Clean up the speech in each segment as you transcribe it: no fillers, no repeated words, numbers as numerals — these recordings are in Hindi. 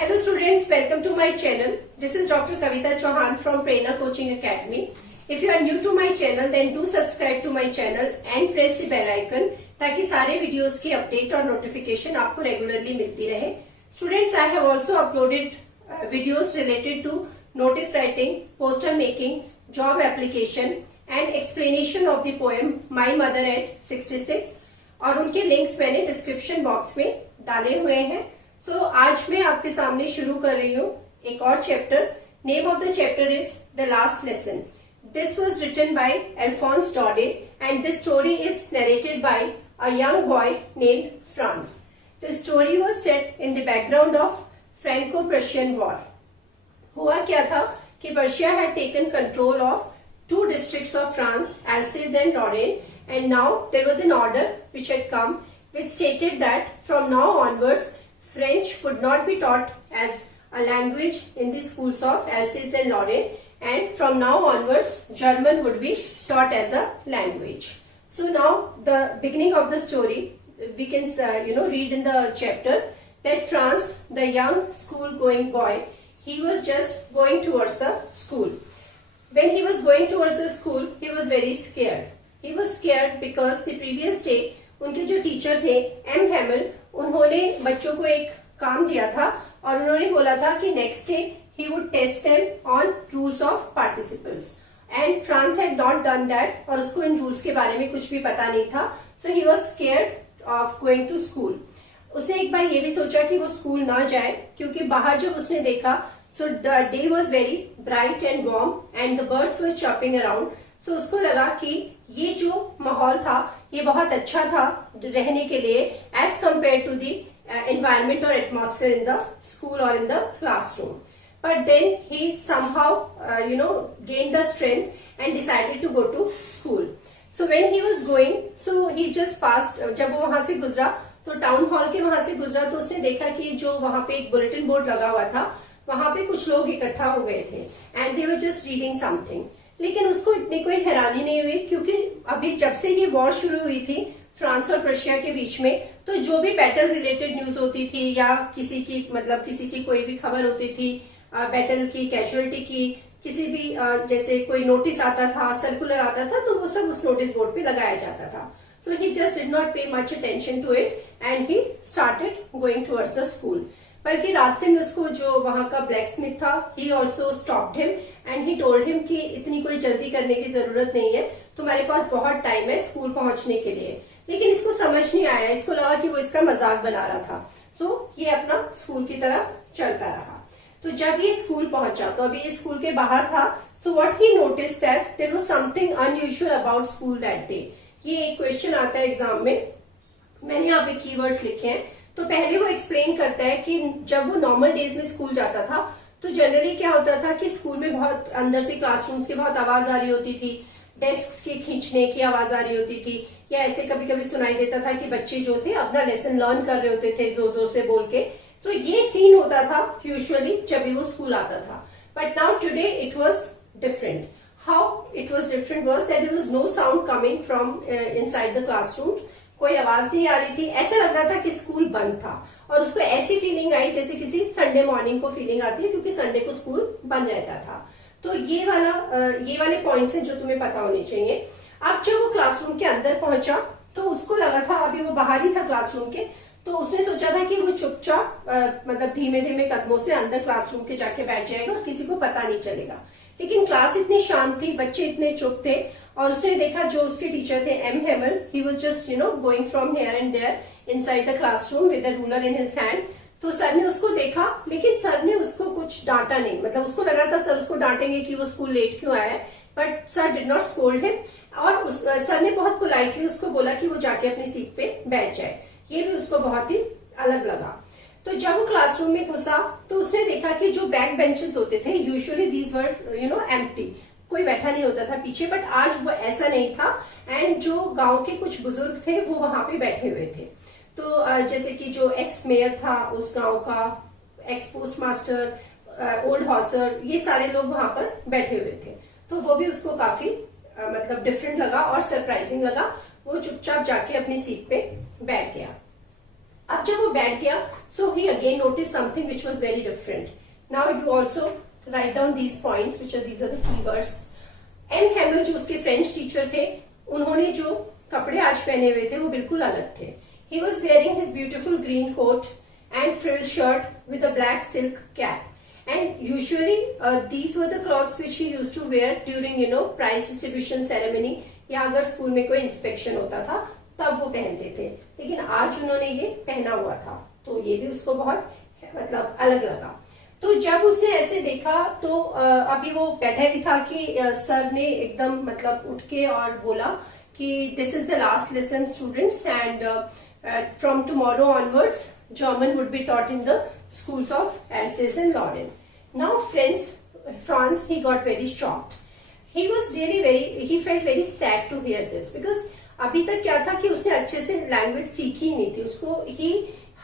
Hello students, welcome to my channel. This is Dr. Kavita Chauhan from Prerna Coaching Academy. If you are new to my channel, then do subscribe to my channel and press the bell icon ताकि सारे वीडियोस की अपडेट और नोटिफिकेशन आपको रेगुलरली मिलती रहे. Students, I have also uploaded videos related to notice writing, poster making, job application and explanation of the poem My Mother at 66 और उनके लिंक्स मैंने डिस्क्रिप्शन बॉक्स में डाले हुए हैं. सो आज मैं आपके सामने शुरू कर रही हूँ एक और chapter. Name of the chapter is the last lesson. This was written by Alphonse Daudet and this story is narrated by a young boy named Franz. The story was set in the background of Franco Prussian war. हुआ क्या था कि Persia had taken control of two districts of France, Alsace and Lorraine, and now there was an order which had come which stated that from now onwards French would not be taught as a language in the schools of Alsace and Lorraine, and from now onwards German would be taught as a language. So now the beginning of the story we can read in the chapter that France, the young school going boy, he was just going towards the school. When he was going towards the school, he was very scared. He was scared because the previous day उनके जो टीचर थे एम हेमल, उन्होंने बच्चों को एक काम दिया था और उन्होंने बोला था कि next day he would test them on rules of participles. And France had not done that और उसको इन रूल्स के बारे में कुछ भी पता नहीं था. So he was scared of going to school. उसने एक बार ये भी सोचा कि वो स्कूल ना जाए क्योंकि बाहर जब उसने देखा so the day was very bright and warm and the birds were chirping around. So उसको लगा कि ये जो माहौल था ये बहुत अच्छा था रहने के लिए as compared to the environment or atmosphere in the school or in the classroom. But then he somehow gained the strength and decided to go to school. So when he was going, so he just passed. जब वो वहां से गुजरा तो टाउन हॉल के वहां से गुजरा तो उसने देखा कि जो वहां पे एक बुलेटिन बोर्ड लगा हुआ था वहां पे कुछ लोग इकट्ठा हो गए थे and they were just reading something. लेकिन उसको इतनी कोई हैरानी नहीं हुई क्योंकि अभी जब से ये वॉर शुरू हुई थी फ्रांस और रशिया के बीच में, तो जो भी बैटल रिलेटेड न्यूज होती थी या किसी की कोई भी खबर होती थी बैटल की, कैजुअलिटी की, किसी भी जैसे कोई नोटिस आता था, सर्कुलर आता था, तो वो सब उस नोटिस बोर्ड पे लगाया जाता था. So he just did not pay much attention to it and he started going towards the school. बल्कि रास्ते में उसको जो वहां का ब्लैक स्मिथ था he also stopped him and he told him कि इतनी कोई जल्दी करने की जरूरत नहीं है, तुम्हारे पास बहुत टाइम है स्कूल पहुंचने के लिए. लेकिन इसको समझ नहीं आया, इसको लगा कि वो इसका मजाक बना रहा था. सो ये अपना स्कूल की तरफ चलता रहा. तो जब ये स्कूल पहुंचा तो अभी ये स्कूल के बाहर था. So what he notice that there was something unusual about school that day. ये एक क्वेश्चन आता है एग्जाम में, मैंने यहाँ पे कीवर्ड्स लिखे हैं. तो पहले वो एक्सप्लेन करता है कि जब वो नॉर्मल डेज में स्कूल जाता था तो जनरली क्या होता था कि स्कूल में बहुत अंदर से क्लासरूम्स की बहुत आवाज आ रही होती थी, डेस्क के खींचने की आवाज आ रही होती थी, या ऐसे कभी कभी सुनाई देता था कि बच्चे जो थे अपना लेसन लर्न कर रहे होते थे जोर जोर से बोल के. तो ये सीन होता था यूजुअली जब भी वो स्कूल आता था. But now today it was different. How it was different was that there was no sound coming from inside the classroom. कोई आवाज नहीं आ रही थी. ऐसा लग रहा था कि स्कूल बंद था और उसको ऐसी फीलिंग आई जैसे किसी संडे मॉर्निंग को फीलिंग आती है क्योंकि संडे को स्कूल बंद रहता था. तो ये वाले पॉइंट्स हैं जो तुम्हें पता होने चाहिए. अब जब वो क्लासरूम के अंदर पहुंचा तो उसको लगा था, अभी वो बाहर ही था क्लासरूम के, तो उसने सोचा था कि वो चुपचाप मतलब धीमे धीमे कदमों से अंदर क्लासरूम के जाके बैठ जाएगा और किसी को पता नहीं चलेगा. लेकिन क्लास इतनी शांत थी, बच्चे इतने चुप थे और उसने देखा जो उसके टीचर थे M Hamel, he was just going from here and there inside the classroom with a ruler in his hand. तो सर ने उसको देखा लेकिन सर ने उसको कुछ डांटा नहीं. मतलब उसको लग रहा था सर उसको डांटेंगे कि वो स्कूल लेट क्यों आया है, but sir did not scold him. और सर ने बहुत पोलाइटली उसको बोला कि वो जाके अपनी सीट पे बैठ जाए. ये भी उसको बहुत ही अलग लगा. तो जब वो क्लासरूम में घुसा तो उसने देखा कि जो बैक बेंचेस होते थे यूजुअली दीज वर एम्प्टी, कोई बैठा नहीं होता था पीछे, बट आज वो ऐसा नहीं था. एंड जो गांव के कुछ बुजुर्ग थे वो वहां पे बैठे हुए थे. तो जैसे कि जो एक्स मेयर था उस गांव का, x post master, old Hauser, ये सारे लोग वहां पर बैठे हुए थे. तो वो भी उसको काफी मतलब डिफरेंट लगा और सरप्राइजिंग लगा. वो चुपचाप जाके अपनी सीट पे बैठ गया. अब जब वो बैठ गया, so he again noticed something which was very different. Now you also write down these points, these are the keywords. M. Hamel जो उसके फ्रेंच टीचर थे, उन्होंने जो कपड़े आज पहने हुए थे वो बिल्कुल अलग थे. He was wearing his beautiful green coat and frilled shirt with a black silk cap. And usually these were the clothes which he used to wear during prize distribution ceremony, या अगर स्कूल में कोई इंस्पेक्शन होता था तब वो पहनते थे. लेकिन आज उन्होंने ये पहना हुआ था, तो ये भी उसको बहुत मतलब अलग लगा. तो जब उसने ऐसे देखा तो अभी वो बैठा ही था कि सर ने एकदम मतलब उठ के और बोला कि this is the last lesson students, and from tomorrow onwards German would be taught in the schools of Alsace and Lorraine. Now friends, Franz he got very shocked. He was really he felt very sad to hear this, because अभी तक क्या था कि उसने अच्छे से लैंग्वेज सीखी ही नहीं थी, उसको he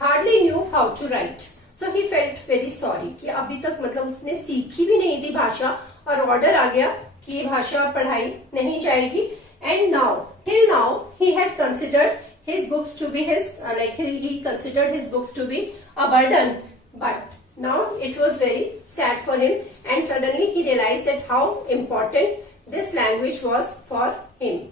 hardly knew how to write. So he felt very sorry कि अभी तक मतलब उसने सीखी भी नहीं थी भाषा, और ऑर्डर आ गया कि ये भाषा पढ़ाई नहीं जाएगी. And now, till now, he had considered his books to be he considered his books to be a burden, but now it was very sad for him, and suddenly he realized that how important this language was for him.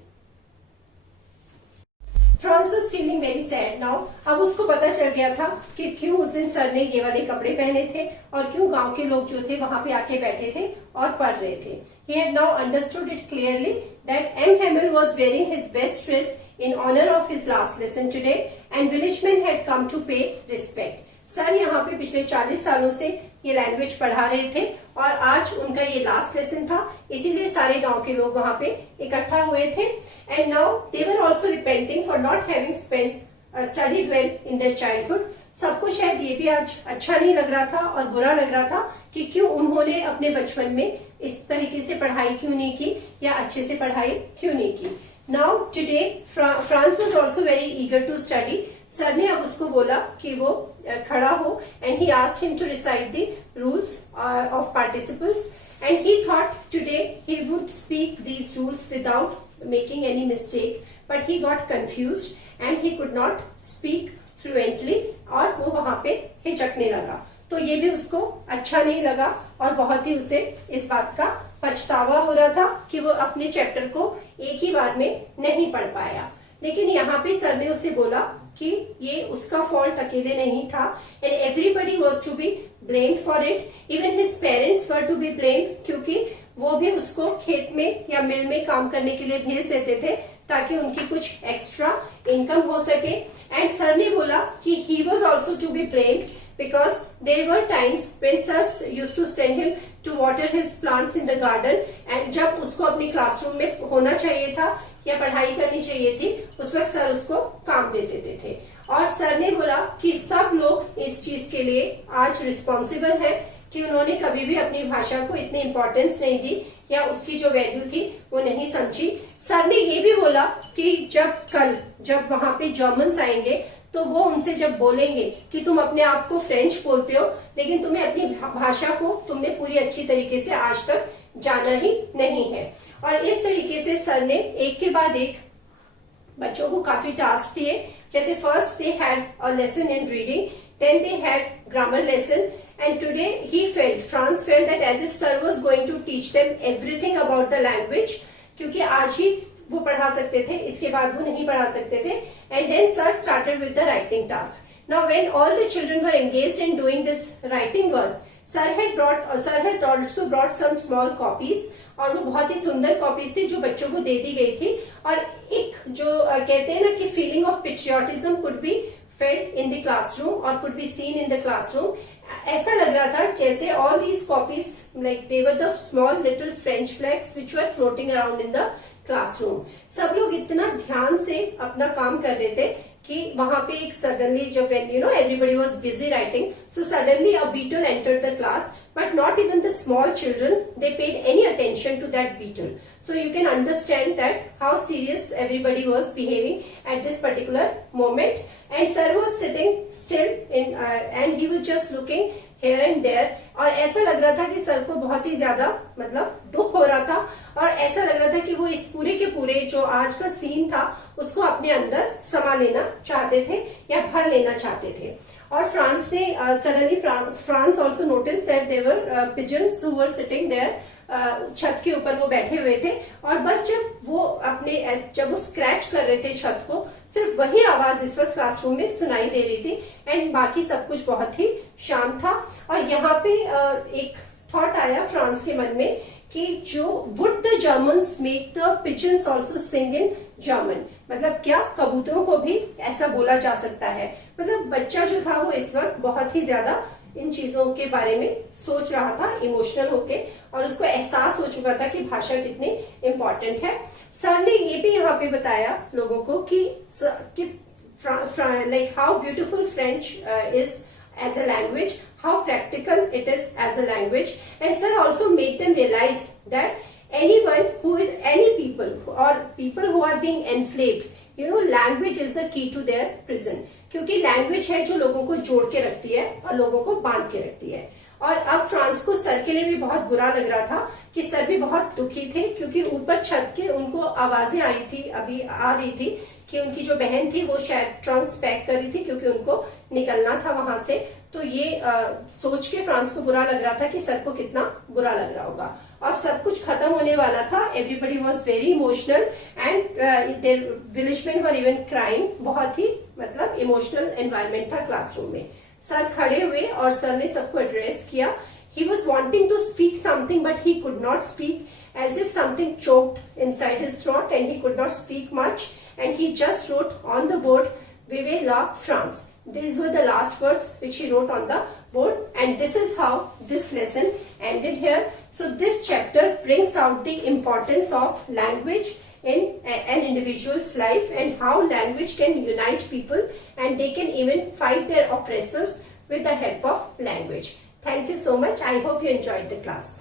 France was feeling very sad now. अब उसको पता चल गया था कि क्यों उस दिन सर ने ये वाले कपड़े पहने थे और क्यों गांव के लोग जो थे वहां पे आके बैठे थे और पढ़ रहे थे. He had now understood it clearly that M. Hamel was wearing his best dress in honor of his last lesson today, and village men had come to pay respect. Sir यहाँ पे पिछले 40 सालों से ये लैंग्वेज पढ़ा रहे थे और आज उनका ये लास्ट लेसन था, इसीलिए सारे गांव के लोग वहां पे इकट्ठा हुए थे. And now they were also repenting for not having studied well in their childhood. सबको शायद ये भी आज अच्छा नहीं लग रहा था और बुरा लग रहा था कि क्यों उन्होंने अपने बचपन में इस तरीके से पढ़ाई क्यों नहीं की या अच्छे से पढ़ाई क्यों नहीं की. Now today Franz was also very eager to study. Sir ने अब उसको बोला कि वो खड़ा हो, and he asked him to recite the rules of participles, and he thought today he would speak these rules without making any mistake, but he got confused and he could not speak fluently, और वो वहां पे हिचकने लगा. तो ये भी उसको अच्छा नहीं लगा और बहुत ही उसे इस बात का पछतावा हो रहा था कि वो अपने चैप्टर को एक ही बार में नहीं पढ़ पाया. लेकिन यहाँ पे सर ने उसे बोला कि ये उसका फॉल्ट अकेले नहीं था, and everybody was to be blamed for it. Even his parents were to be blamed, क्योंकि वो भी उसको खेत में या मिल में काम करने के लिए भेज देते थे ताकि उनकी कुछ एक्स्ट्रा इनकम हो सके. एंड सर ने बोला कि he was also to be blamed because there were times when sir used to send him to water his plants in the garden, and जब उसको अपनी क्लासरूम में होना चाहिए था या पढ़ाई करनी चाहिए थी, उस वक्त सर उसको काम दे देते थे. और सर ने बोला कि सब लोग इस चीज के लिए आज रिस्पॉन्सिबल है कि उन्होंने कभी भी अपनी भाषा को इतनी इम्पोर्टेंस नहीं दी या उसकी जो वैल्यू थी वो नहीं समझी. सर ने ये भी बोला कि जब वहां पे जर्मन्स आएंगे तो वो उनसे जब बोलेंगे कि तुम अपने आप को फ्रेंच बोलते हो, लेकिन तुम्हें अपनी भाषा को तुमने पूरी अच्छी तरीके से आज तक जाना ही नहीं है. और इस तरीके से सर ने एक के बाद एक बच्चों को काफी टास्क दिए. जैसे first they had a lesson in reading, then they had grammar lesson, and today France felt that as if sir was going to teach them everything about the language, क्योंकि आज ही वो पढ़ा सकते थे, इसके बाद वो नहीं पढ़ा सकते थे. And then sir started with the writing task. Now when all the children were engaged in doing this writing work, sir had also brought some small copies, और वो बहुत ही सुंदर कॉपीज थी जो बच्चों को दे दी गई थी. और एक जो कहते हैं ना कि feeling of patriotism could be felt in the classroom or could be seen in the classroom. ऐसा लग रहा था जैसे all these copies, like they were the small little French flags which were floating around in the classroom. सब लोग इतना ध्यान से अपना काम कर रहे थे कि वहां पे एक suddenly जब when everybody was busy writing, so suddenly a beetle entered the class, but not even the small children, they paid any attention to that beetle. So you can understand that how serious everybody was behaving at this particular moment. And sir was sitting still and he was just looking here and there, और ऐसा लग रहा था कि सर को बहुत ही ज्यादा मतलब दुख हो रहा था, और ऐसा लग रहा था कि वो इस पूरे के पूरे जो आज का सीन था उसको अपने अंदर समा लेना चाहते थे या भर लेना चाहते थे। और फ्रांस ने suddenly Franz also notice that there pigeons who were sitting there, छत के ऊपर वो बैठे हुए थे, और बस जब वो स्क्रैच कर रहे थे छत को, सिर्फ वही आवाज इस वक्त क्लासरूम में सुनाई दे रही थी, एंड बाकी सब कुछ बहुत ही शांत था। और यहाँ पे एक थॉट आया फ्रांस के मन में कि जो would the Germans make the pigeons also sing in German, मतलब क्या कबूतरों को भी ऐसा बोला जा सकता है। मतलब बच्चा जो था वो इस वक्त बहुत ही ज्यादा इन चीजों के बारे में सोच रहा था, इमोशनल होके, और उसको एहसास हो चुका था कि भाषा कितनी इम्पोर्टेंट है। सर ने ये भी यहाँ पे बताया लोगों को कि like how beautiful French is as a language, how practical it is as a language, and sir also made them realize that any people or people who are being enslaved, you know, language is the key to their prison, क्योंकि लैंग्वेज है जो लोगों को जोड़ के रखती है और लोगों को बांध के रखती है। और अब फ्रांस को सर के लिए भी बहुत बुरा लग रहा था कि सर भी बहुत दुखी थे, क्योंकि ऊपर छत के उनको आवाजें आई थी, अभी आ रही थी कि उनकी जो बहन थी वो शायद ट्रंक्स पैक कर रही थी क्योंकि उनको निकलना था वहां से। तो ये सोच के फ्रांस को बुरा लग रहा था कि सर को कितना बुरा लग रहा होगा। और सब कुछ खत्म होने वाला था, everybody was very emotional and their village main were even crying. बहुत ही मतलब इमोशनल एनवायरमेंट था क्लासरूम में। सर खड़े हुए और सर ने सबको एड्रेस किया। He was wanting to speak something, but he could not speak, as if something choked inside his throat and he could not speak much. And he just wrote on the board, "Vive la France." These were the last words which he wrote on the board, and this is how this lesson ended here. So this chapter brings out the importance of language in an individual's life, and how language can unite people, and they can even fight their oppressors with the help of language. Thank you so much. I hope you enjoyed the class.